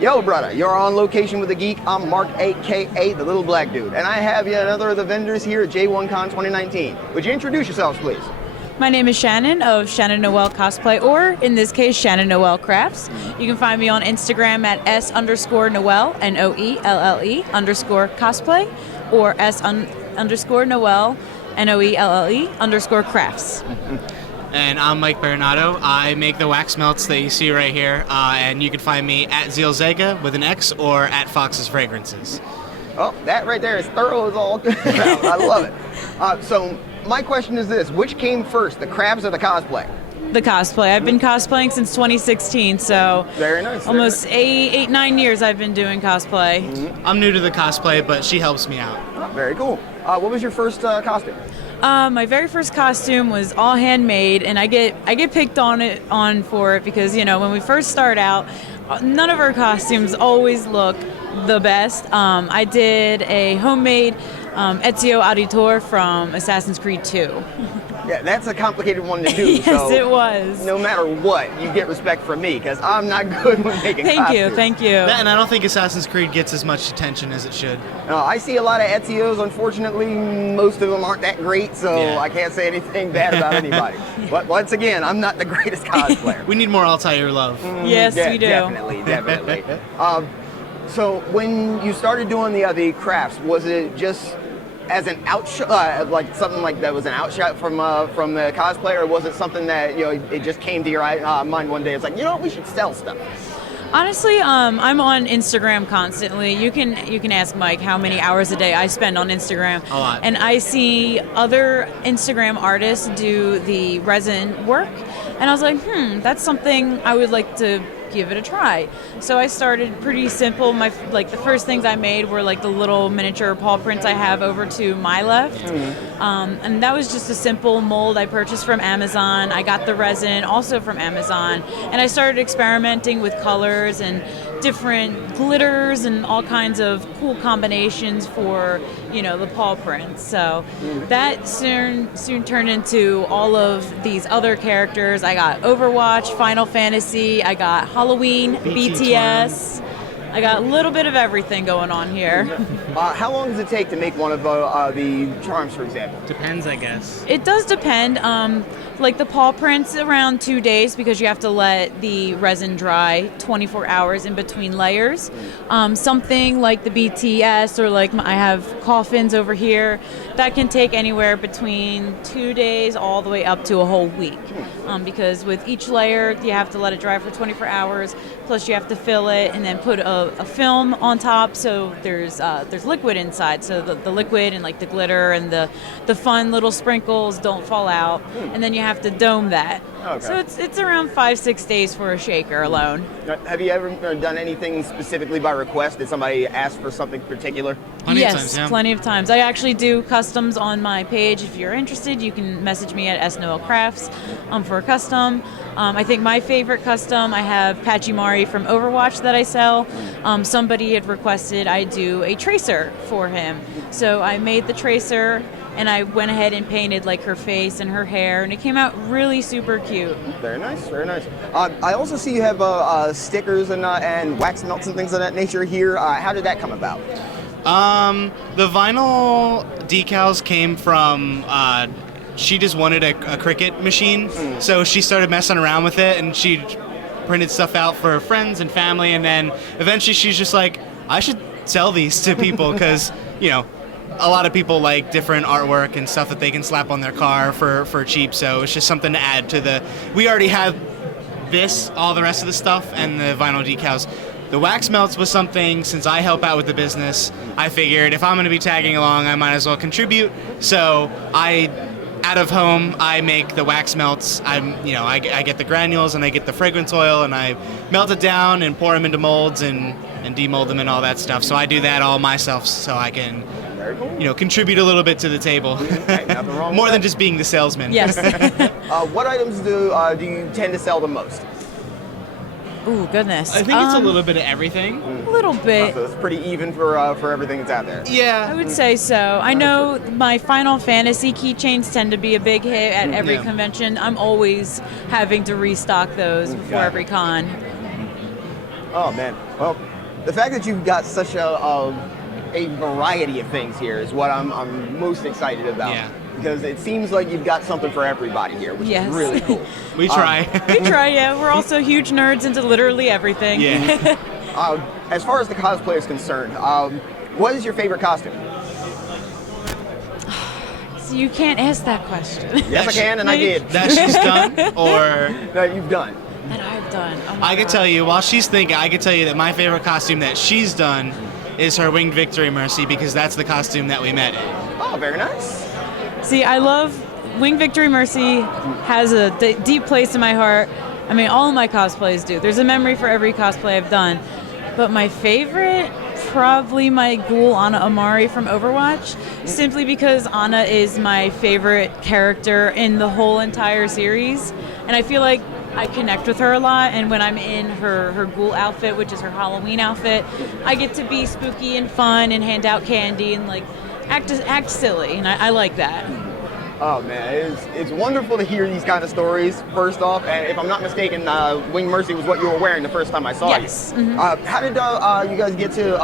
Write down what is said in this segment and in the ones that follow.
Yo, brother, you're on location with the geek. I'm Mark, aka the little black dude, and I have yet another of the vendors here at J1Con 2019. Would you introduce yourselves, please? My name is Shannon of Shannon Noelle Cosplay, or in this case, Shannon Noelle Crafts. You can find me on Instagram at S_Noelle, Noelle_cosplay, or S_Noelle, Noelle_crafts. And I'm Mike Bernardo. I make the wax melts that you see right here, and you can find me at Zielzega with an X or at Fox's Fragrances. Oh, that right there is thorough as all. I love it. So my question is this: which came first, the crafts or the cosplay? The cosplay. I've been cosplaying since 2016, so very nice. Almost 9 years I've been doing cosplay. Mm-hmm. I'm new to the cosplay, but she helps me out. Oh, very cool. What was your first costume? My very first costume was all handmade, and I get picked on for it because, you know, when we first start out, none of our costumes always look the best. I did a homemade Ezio Auditore from Assassin's Creed 2. Yeah, that's a complicated one to do. Yes, so it was. No matter what, you get respect from me because I'm not good with making costumes. Thank you. And I don't think Assassin's Creed gets as much attention as it should. I see a lot of Ezios. Unfortunately, most of them aren't that great, so yeah. I can't say anything bad about anybody. But once again, I'm not the greatest cosplayer. We need more Altair love. Yes, we do. Definitely. So when you started doing the crafts, was it just as an outshot, like something like that was an outshot from the cosplayer, or was it something that, you know, it just came to your mind one day? It's like, you know what, we should sell stuff. Honestly, I'm on Instagram constantly. You can ask Mike how many hours a day I spend on Instagram. A lot. And I see other Instagram artists do the resin work, and I was like, that's something I would like to give it a try. So I started pretty simple. The first things I made were like the little miniature paw prints I have over to my left. And that was just a simple mold I purchased from Amazon. I got the resin also from Amazon, and I started experimenting with colors and different glitters and all kinds of cool combinations for, you know, the paw prints. So that soon turned into all of these other characters. I got Overwatch, Final Fantasy, I got Halloween, BTS. I got a little bit of everything going on here. How long does it take to make one of the charms, for example? Depends, I guess. It does depend. Like the paw prints, around 2 days because you have to let the resin dry 24 hours in between layers. Something like the BTS or like I have coffins over here, that can take anywhere between 2 days all the way up to a whole week. Because with each layer, you have to let it dry for 24 hours, plus you have to fill it and then put a film on top, so there's liquid inside, so the liquid and like the glitter and the fun little sprinkles don't fall out, and then you have to dome that. Okay. So it's around 5-6 days for a shaker alone. Have you ever done anything specifically by request? Did somebody ask for something particular? Yes, plenty of times. I actually do customs on my page. If you're interested, you can message me at SNoelle Crafts for a custom. I think my favorite custom, I have Pachimari from Overwatch that I sell. Somebody had requested I do a tracer for him. So I made the tracer, and I went ahead and painted like her face and her hair, and it came out really super cute. Very nice, very nice. I also see you have stickers and wax melts and things of that nature here. How did that come about? The vinyl decals came from, she just wanted a Cricut machine, so she started messing around with it, and she printed stuff out for friends and family, and then eventually she's just like, I should sell these to people, because, you know, a lot of people like different artwork and stuff that they can slap on their car for cheap, so it's just something to add to the... We already have this, all the rest of the stuff, and the vinyl decals. The wax melts was something, since I help out with the business, I figured if I'm going to be tagging along, I might as well contribute. So out of home, I make the wax melts. I get the granules and I get the fragrance oil and I melt it down and pour them into molds and demold them and all that stuff. So I do that all myself so I can, contribute a little bit to the table. Hey, nothing wrong More with than that. just being the salesman. Yes. What items do you tend to sell the most? Ooh, goodness. I think it's a little bit of everything. A little bit. So it's pretty even for everything that's out there. Yeah. I would say so. I know my Final Fantasy keychains tend to be a big hit at every convention. I'm always having to restock those before every con. Oh man. Well, the fact that you've got such a variety of things here is what I'm most excited about. Yeah. Because it seems like you've got something for everybody here, which Yes. is really cool. We try. We try, yeah. We're also huge nerds into literally everything. Yeah. As far as the cosplay is concerned, what is your favorite costume? So you can't ask that question. Yes, I can, and I did. That she's done, or That you've done. That I've done. Oh my I can God. tell you, while she's thinking, I can tell you that my favorite costume that she's done is her Winged Victory Mercy, because that's the costume that we met in. Oh, very nice. See, I love Wing Victory Mercy, has a deep place in my heart. I mean, all of my cosplays do. There's a memory for every cosplay I've done. But my favorite, probably my ghoul Ana Amari from Overwatch, simply because Ana is my favorite character in the whole entire series. And I feel like I connect with her a lot, and when I'm in her ghoul outfit, which is her Halloween outfit, I get to be spooky and fun and hand out candy and like act silly, and I like that. Oh man, it's wonderful to hear these kind of stories. First off, and if I'm not mistaken, Wing Mercy was what you were wearing the first time I saw Yes. you. Mhm. How did you guys get to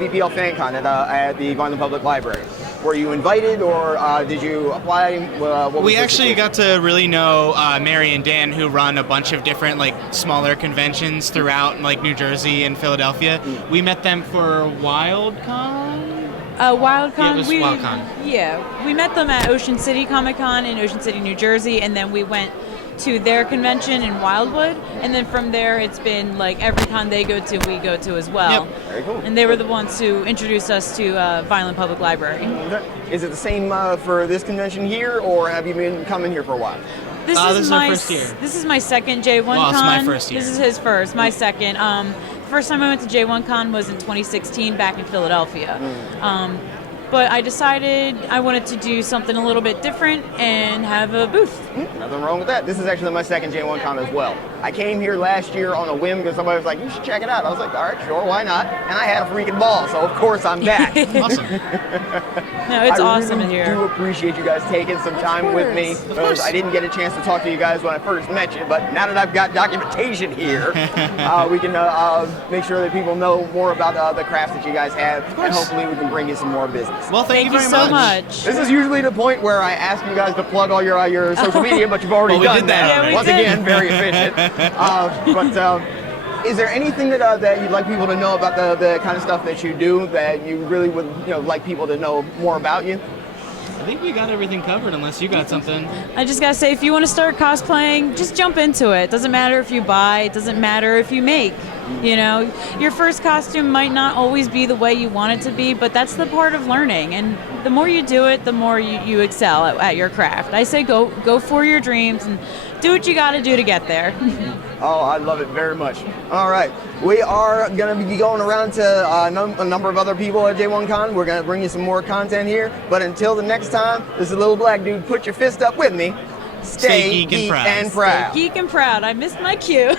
VPL FanCon at the Vineland Public Library? Were you invited, or did you apply? What was We the actually situation? got to really know Mary and Dan, who run a bunch of different like smaller conventions throughout like New Jersey and Philadelphia. We met them for WildCon. WildCon. Yeah, it was WildCon. Yeah, we met them at Ocean City Comic Con in Ocean City, New Jersey, and then we went to their convention in Wildwood, and then from there it's been like every con they go to, we go to as well. Yep. Very cool. And they were the ones who introduced us to Vineland Public Library. Is it the same for this convention here, or have you been coming here for a while? This this is is my our first year. This is my second J1 Well, con. it's my first year. This is his first. My second. First time I went to J1 con was in 2016 back in Philadelphia. But I decided I wanted to do something a little bit different and have a booth. Nothing wrong with that. This is actually my second J1 Con as well. I came here last year on a whim because somebody was like, you should check it out. I was like, all right, sure, why not? And I had a freaking ball, so of course I'm back. Awesome. No, it's I awesome really in here. do appreciate you guys taking some time with me. course. Because I didn't get a chance to talk to you guys when I first met you, but now that I've got documentation here, we can make sure that people know more about the crafts that you guys have, and hopefully we can bring you some more business. Well, thank, Thank you very so much. This is usually the point where I ask you guys to plug all your social media, but you've already Well, we done did that already. Once Yeah, we did. again, very efficient. Is there anything that you'd like people to know about the kind of stuff that you do that you really would like people to know more about you? I think we got everything covered, unless you got something. I just gotta say, if you want to start cosplaying, just jump into it. Doesn't matter if you buy, it doesn't matter if you make. You know, your first costume might not always be the way you want it to be, but that's the part of learning. And the more you do it, the more you excel at your craft. I say go for your dreams and do what you gotta do to get there. Oh, I love it very much. All right, we are going to be going around to a number of other people at J1 Con. We're going to bring you some more content here. But until the next time, this is a little black dude. Put your fist up with me. Stay geek and proud. and proud. Geek and proud. I missed my cue.